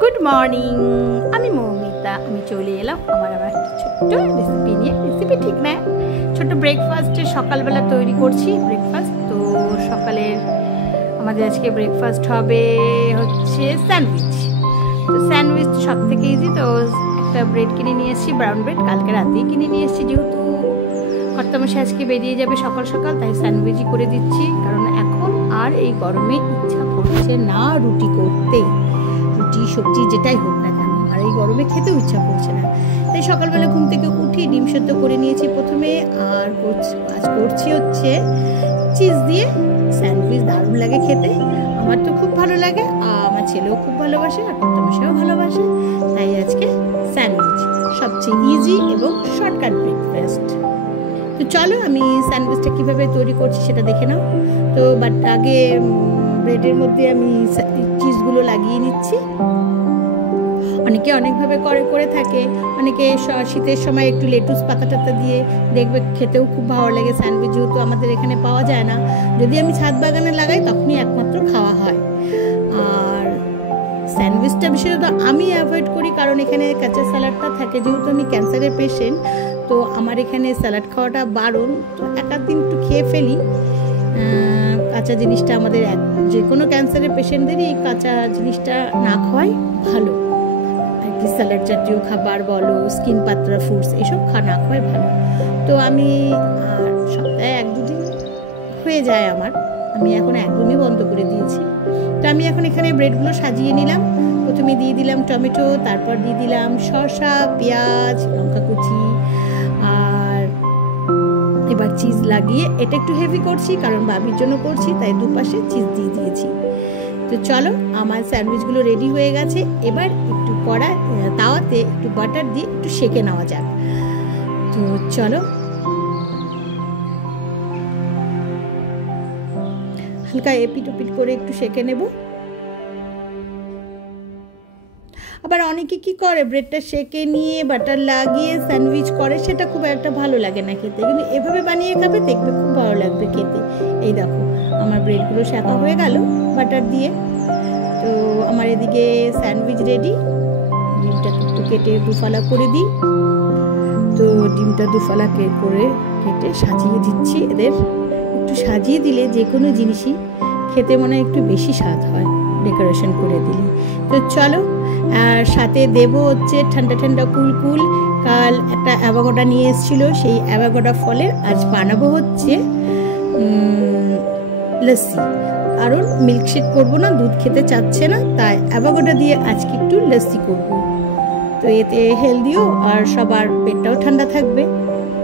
Good morning, আমি মৌমিতা। আমি চলে এলাম আমার আবার একটা ছোট্ট রেসিপি নিয়ে। রেসিপি ঠিক না, ছোট্ট ব্রেকফাস্টে সকালবেলা তৈরি করছি ব্রেকফাস্ট। তো সকালের আমাদের আজকে ব্রেকফাস্ট হবে হচ্ছে স্যান্ডউইচ। তো স্যান্ডউইচ সব থেকে ইজি। তো একটা ব্রেড কিনে নিয়ে এসেছি, ব্রাউন ব্রেড, কালকে রাতেই কিনে নিয়ে এসেছি। যেহেতু কর্তামশাই আজকে বেরিয়ে যাবে সকাল সকাল, তাই স্যান্ডউইচই করে দিচ্ছি। কারণ এখন আর এই গরমে ইচ্ছা করছে না রুটি করতে, রুটি সবজি যেটাই হোক না কেন, আর এই গরমে খেতেও ইচ্ছা করছে না। তাই সকালবেলা ঘুম থেকে উঠি ডিম সেদ্ধ করে নিয়েছি প্রথমে, আর আজ করছি হচ্ছে চিজ দিয়ে স্যান্ডউইচ। দারুণ লাগে খেতে, আমার তো খুব ভালো লাগে, আমার ছেলেও খুব ভালোবাসে, আর কর্তামশাইও ভালোবাসে। তাই আজকে স্যান্ডউইচ সবচেয়ে ইজি এবং শর্টকাট ব্রেকফাস্ট। তো চলো আমি স্যান্ডউইচটা কীভাবে তৈরি করছি সেটা দেখে নাও। তো বাট আগে ব্রেডের মধ্যে আমি চিজগুলো লাগিয়ে নিচ্ছি। অনেকে অনেকভাবে করে থাকে, অনেকে শীতের সময় একটু লেটুস পাতা টাতা দিয়ে দেখবে, খেতেও খুব ভালো লাগে স্যান্ডউইচ। যেহেতু আমাদের এখানে পাওয়া যায় না, যদি আমি ছাদ বাগানে লাগাই তখনই একমাত্র খাওয়া হয়। আর স্যান্ডউইচটা বিশেষত আমি অ্যাভয়েড করি, কারণ এখানে কাঁচা স্যালাডটা থাকে। যেহেতু আমি ক্যান্সারের পেশেন্ট, তো আমার এখানে স্যালাড খাওয়াটা বারণ। তো এক দিন একটু খেয়ে ফেলি কাঁচা জিনিসটা। আমাদের যে কোনো ক্যান্সারের পেশেন্টদেরই এই কাঁচা জিনিসটা না খাওয়াই ভালো। আর কি স্যালাড জাতীয় খাবার বলো, স্কিন পাত্রা ফ্রুটস, এসব না খাওয়াই ভালো। তো আমি সপ্তাহে 1-2 দিন হয়ে যায় আমার, আমি এখন একদমই বন্ধ করে দিয়েছি। তো আমি এখন এখানে ব্রেডগুলো সাজিয়ে নিলাম। প্রথমে দিয়ে দিলাম টমেটো, তারপর দিয়ে দিলাম শসা, পেঁয়াজ, লঙ্কা কুচি, আর এবার চিজ লাগিয়ে এটা একটু হেভি করছি কারণ বাবির জন্য করছি, তাই দুপাশে চিজ দিয়ে দিয়েছি। তো চলো আমার স্যান্ডউইচগুলো রেডি হয়ে গেছে। এবার একটু তাওয়াতে একটু বাটার দিয়ে একটু সেঁকে নেওয়া যাক। তো চলো হালকা এপিট ওপিট করে একটু সেঁকে নেব। আবার অনেকে কি করে, ব্রেডটা সেঁকে নিয়ে বাটার লাগিয়ে স্যান্ডউইচ করে, সেটা খুব একটা ভালো লাগে না খেতে। কিন্তু এভাবে বানিয়ে খাবে, দেখবে খুব ভালো লাগবে খেতে। এই দেখো আমার ব্রেডগুলো সেঁকা হয়ে গেল বাটার দিয়ে। তো আমার এদিকে স্যান্ডউইচ রেডি। ডিমটা একটু কেটে দুফালা করে দিই। তো ডিমটা দুফালা কেটে সাজিয়ে দিচ্ছি। এদের একটু সাজিয়ে দিলে যে কোনো জিনিসই খেতে মনে হয় একটু বেশি স্বাদ হয় ডেকোরেশন করে দিলে। তো চলো, আর সাথে দেব হচ্ছে ঠান্ডা ঠান্ডা কুল। কাল একটা অ্যাভোকাডো নিয়ে এসেছিল, সেই অ্যাভোকাডো ফলের আজ বানাবো হচ্ছে লস্যি। কারণ মিল্কশেক করবো না, দুধ খেতে চাচ্ছে না, তাই অ্যাভোকাডো দিয়ে আজকে একটু লস্যি করবো। তো এতে হেলদিও আর সবার পেটটাও ঠান্ডা থাকবে।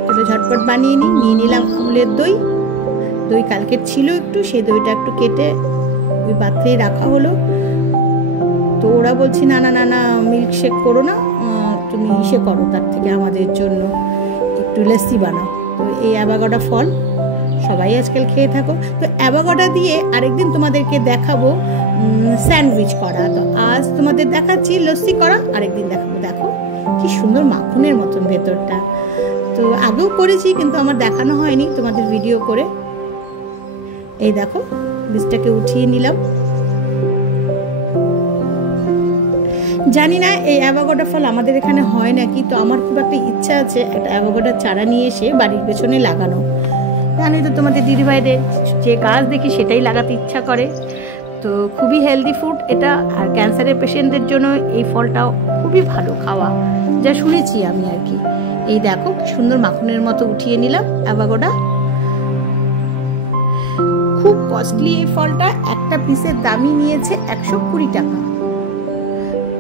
তাহলে ঝটপট বানিয়ে নিয়ে নিলাম আমুলের দই। কালকের ছিল একটু, সেই দইটা একটু কেটে ওই পাত্রেই রাখা হলো। তো ওরা বলছি না মিল্কশেক করো না, তুমি ইসে করো, তার থেকে আমাদের জন্য একটু লস্যি বানাও। তো এই অ্যাভোকাডো ফল সবাই আজকাল খেয়ে থাকো। তো অ্যাভোকাডো দিয়ে আরেকদিন তোমাদেরকে দেখাবো স্যান্ডউইচ করা। তো আজ তোমাদের দেখাচ্ছি লস্যি করা, আরেকদিন দেখাবো। দেখো কি সুন্দর মাখনের মতন ভেতরটা। তো আগেও করেছি কিন্তু আমার দেখানো হয়নি তোমাদের ভিডিও করে। এই দেখো বীজটাকে উঠিয়ে নিলাম। জানি না এই অ্যাভোকাডো ফল আমাদের এখানে হয় নাকি। তো আমার খুব একটা ইচ্ছা আছে একটা অ্যাভোকাডোর চারা নিয়ে এসে বাড়ির পেছনে লাগানো। জানি তো তোমাদের দিদিভাইদের যে গাছ দেখি সেটাই লাগাতে ইচ্ছা করে। তো খুবই হেলদি ফুড এটা, আর ক্যান্সারের পেশেন্টদের জন্য এই ফলটাও খুবই ভালো খাওয়া, যা শুনেছি আমি আর কি। এই দেখো সুন্দর মাখনের মতো উঠিয়ে নিলাম অ্যাভোকাডো। খুব কস্টলি এই ফলটা, একটা পিসের দামই নিয়েছে 120 টাকা।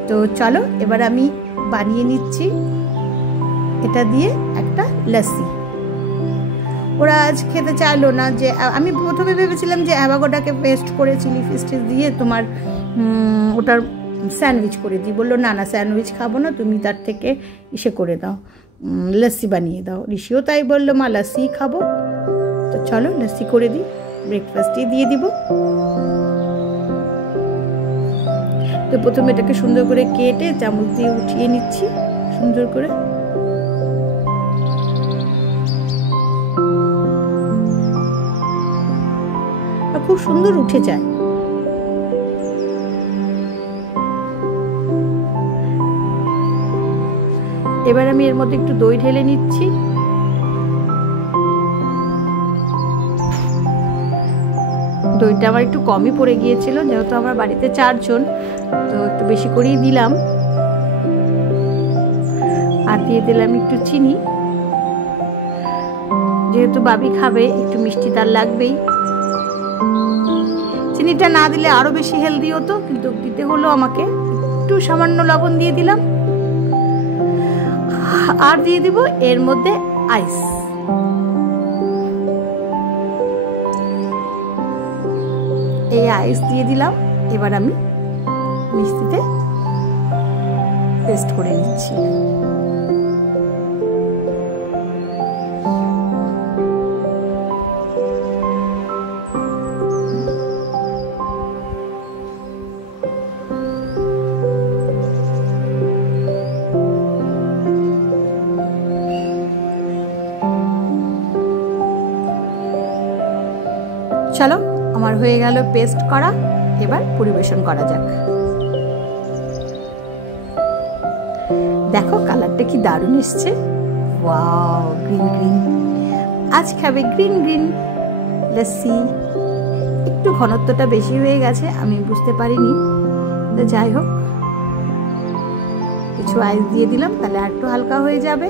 তো চলো এবার আমি বানিয়ে নিচ্ছি এটা দিয়ে একটা লস্যি। ওরা আজ খেতে চাইলো না। যে আমি প্রথমে ভেবেছিলাম যে অ্যাভোকাডোকে পেস্ট করে চিলি ফিস্ট দিয়ে তোমার ওটার স্যান্ডউইচ করে দিই। বললো না স্যান্ডউইচ খাবো না, তুমি তার থেকে ইসে করে দাও, লস্যি বানিয়ে দাও। ঋষিও তাই বললো মা লস্যি খাবো। তো চলো লস্যি করে দিই, ব্রেকফাস্টই দিয়ে দিব। তো প্রথমে এটাকে সুন্দর করে কেটে চামচ দিয়ে উঠিয়ে নিচ্ছি সুন্দর করে। খুব সুন্দর উঠে যায়। এবার আমি এর মধ্যে একটু দই ঢেলে নিচ্ছি। দইটা আমার একটু কমই পড়ে গিয়েছিল, যেহেতু আমার বাড়িতে 4 জন, তো একটু বেশি করেই দিলাম। আর দিয়ে দিলাম একটু চিনি, যেহেতু বাবি খাবে একটু মিষ্টি তার লাগবেই। চিনিটা না দিলে আরো বেশি হেলদি হতো, কিন্তু দিতে হলো আমাকে। একটু সামান্য লবণ দিয়ে দিলাম, আর দিয়ে দিব এর মধ্যে আইস। এই আইস দিয়ে দিলাম। এবার আমি মিষ্টিতে পেস্ট করে নিচ্ছি। চলো, আমার হয়ে গেল পেস্ট করা। এবার পরিবেশন করা যাক। দেখো কালারটা কি দারুণ এসছে। Wow, green green. আজ খাবে গ্রিন গ্রিন লস্যি। একটু ঘনত্বটা বেশি হয়ে গেছে, আমি বুঝতে পারিনি, তো যাই হোক কিছু আইস দিয়ে দিলাম, তাহলে আর একটু হালকা হয়ে যাবে।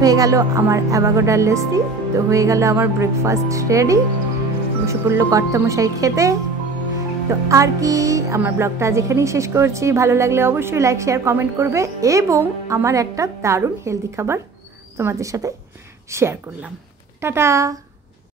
হয়ে গেল আমার অ্যাভোকাডোর লস্যি। তো হয়ে গেল আমার ব্রেকফাস্ট রেডি। বসে পড়লো কর্তামশাই খেতে। তো আর কি, আমার ব্লগটা আজ এখানেই শেষ করছি। ভালো লাগলে অবশ্যই লাইক, শেয়ার, কমেন্ট করবে, এবং আমার একটা দারুণ হেলদি খাবার তোমাদের সাথে শেয়ার করলাম। টাটা।